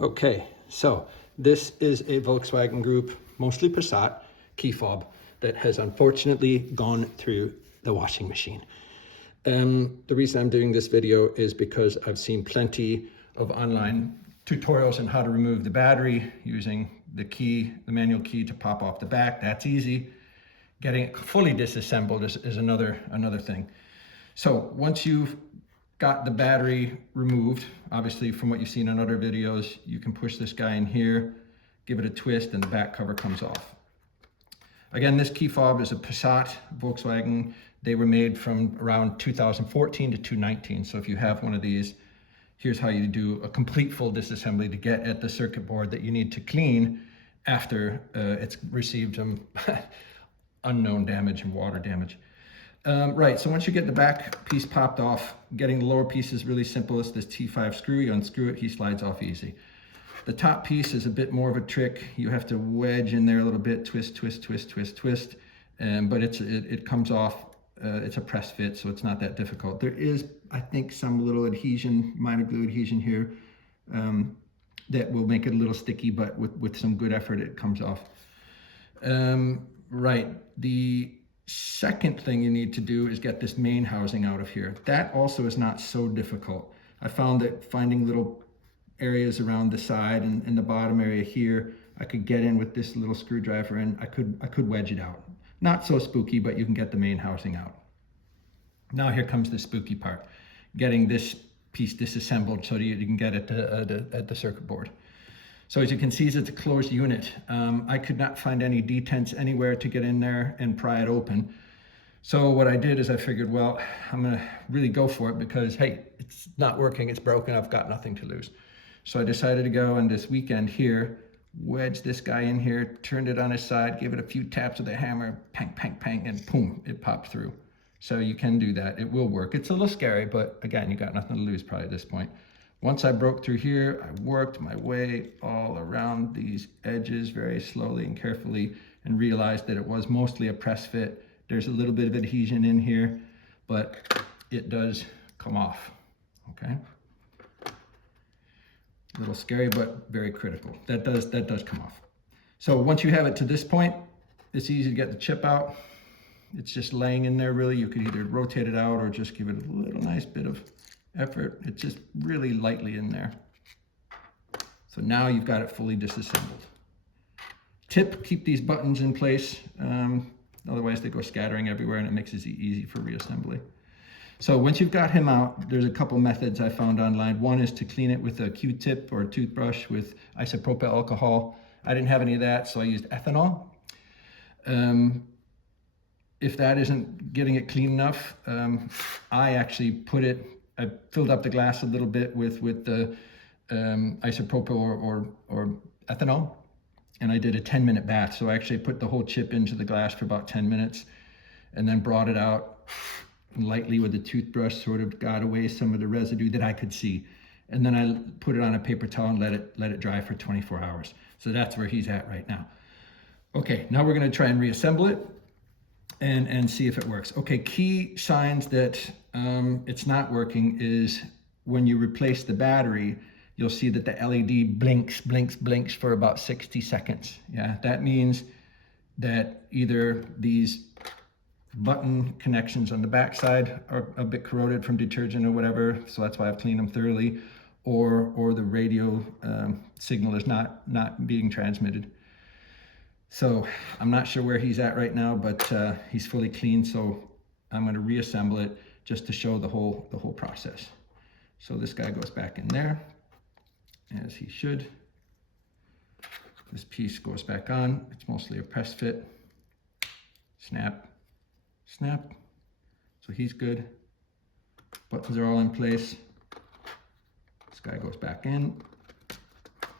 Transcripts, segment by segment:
Okay, so this is a Volkswagen Group, mostly Passat key fob that has unfortunately gone through the washing machine. The reason I'm doing this video is because I've seen plenty of online tutorials on how to remove the battery using the key, the manual key to pop off the back. That's easy. Getting it fully disassembled is another thing. So once you've got the battery removed, obviously from what you've seen in other videos, you can push this guy in here, give it a twist, and the back cover comes off. Again, this key fob is a Passat Volkswagen. They were made from around 2014 to 2019. So if you have one of these, here's how you do a complete full disassembly to get at the circuit board that you need to clean after it's received unknown damage and water damage. Right, so once you get the back piece popped off, getting the lower piece is really simple. It's this T5 screw. You unscrew it, he slides off easy. The top piece is a bit more of a trick. You have to wedge in there a little bit, twist, twist, twist, twist, twist, but it comes off. It's a press fit, so it's not that difficult. There is, I think, some little adhesion, minor glue adhesion here that will make it a little sticky, but with some good effort, it comes off. Right, the second thing you need to do is get this main housing out of here. That also is not so difficult. I found that finding little areas around the side and the bottom area here, I could get in with this little screwdriver and I could wedge it out. Not so spooky, but you can get the main housing out. Now here comes the spooky part, getting this piece disassembled so that you can get it at the circuit board. So as you can see, it's a closed unit. I could not find any detents anywhere to get in there and pry it open. So what I did is I figured, well, I'm gonna really go for it because, hey, it's not working, it's broken, I've got nothing to lose. So I decided to go on this weekend here, wedge this guy in here, turned it on his side, gave it a few taps with a hammer, pang, pang, pang, and boom, it popped through. So you can do that, it will work. It's a little scary, but again, you got nothing to lose probably at this point. Once I broke through here, I worked my way all around these edges very slowly and carefully and realized that it was mostly a press fit. There's a little bit of adhesion in here, but it does come off, okay? A little scary, but very critical. That does come off. So once you have it to this point, it's easy to get the chip out. It's just laying in there really. You could either rotate it out or just give it a little nice bit of effort. It's just really lightly in there. So now you've got it fully disassembled. Tip, keep these buttons in place. Otherwise they go scattering everywhere and it makes it easy for reassembly. So once you've got him out, there's a couple methods I found online. One is to clean it with a Q-tip or a toothbrush with isopropyl alcohol. I didn't have any of that, so I used ethanol. If that isn't getting it clean enough, I actually I filled up the glass a little bit with the isopropyl or ethanol, and I did a 10-minute bath. So I actually put the whole chip into the glass for about 10 minutes and then brought it out lightly with a toothbrush, sort of got away some of the residue that I could see. And then I put it on a paper towel and let it dry for 24 hours. So that's where he's at right now. Okay, now we're gonna try and reassemble it and see if it works. Okay, key signs that it's not working is when you replace the battery, you'll see that the LED blinks, blinks, blinks for about 60 seconds. Yeah, that means that either these button connections on the back side are a bit corroded from detergent or whatever, so that's why I've cleaned them thoroughly, or the radio signal is not being transmitted. So I'm not sure where he's at right now, but he's fully clean, so I'm going to reassemble it just to show the whole process. So this guy goes back in there, as he should. This piece goes back on. It's mostly a press fit. Snap, snap. So he's good. Buttons are all in place. This guy goes back in.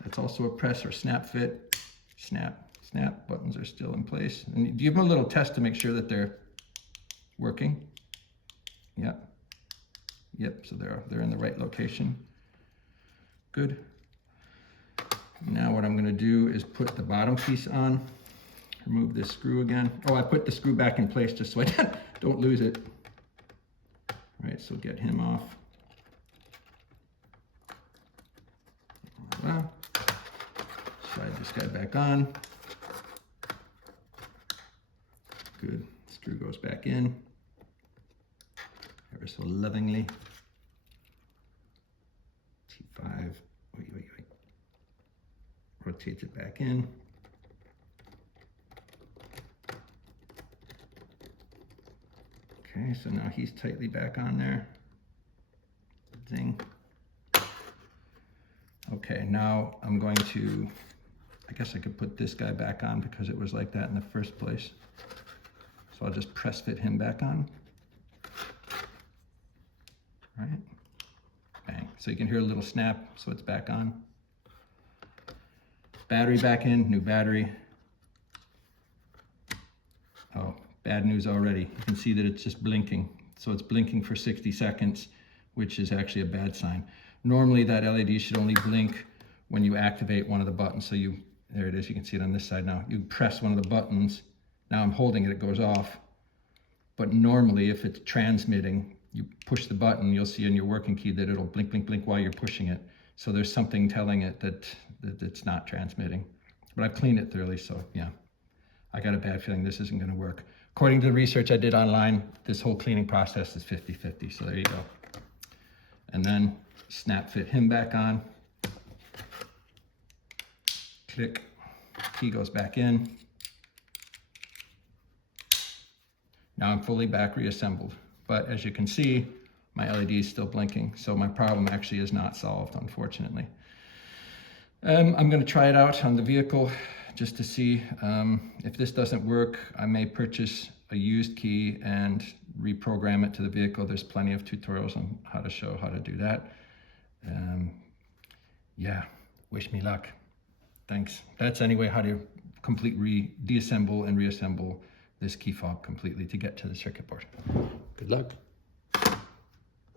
That's also a press or snap fit. Snap, snap. Buttons are still in place. And you give them a little test to make sure that they're working. Yep. Yep, so they're in the right location. Good. Now what I'm going to do is put the bottom piece on. Remove this screw again. Oh, I put the screw back in place just so I don't lose it. All right, so get him off. Voila. this guy back on. Good. Screw goes back in. Ever so lovingly. T5. Wait. Rotates it back in. Okay, so now he's tightly back on there. Zing. Okay, now I'm going to, I guess I could put this guy back on because it was like that in the first place. So I'll just press fit him back on. All right, bang. So you can hear a little snap, so it's back on. Battery back in, new battery. Oh, bad news already. You can see that it's just blinking. So it's blinking for 60 seconds, which is actually a bad sign. Normally that LED should only blink when you activate one of the buttons. So there it is, you can see it on this side now. You press one of the buttons. Now I'm holding it, it goes off. But normally if it's transmitting, you push the button, you'll see in your working key that it'll blink, blink, blink while you're pushing it. So there's something telling it that it's not transmitting. But I've cleaned it thoroughly, so yeah. I got a bad feeling this isn't gonna work. According to the research I did online, this whole cleaning process is 50-50, so there you go. And then snap fit him back on. Click, key goes back in. Now I'm fully back reassembled. But as you can see, my LED is still blinking, so my problem actually is not solved, unfortunately. I'm gonna try it out on the vehicle just to see if this doesn't work. I may purchase a used key and reprogram it to the vehicle. There's plenty of tutorials on how to show how to do that. Yeah, wish me luck. Thanks. That's anyway how to disassemble and reassemble this key fob completely to get to the circuit board. Good luck.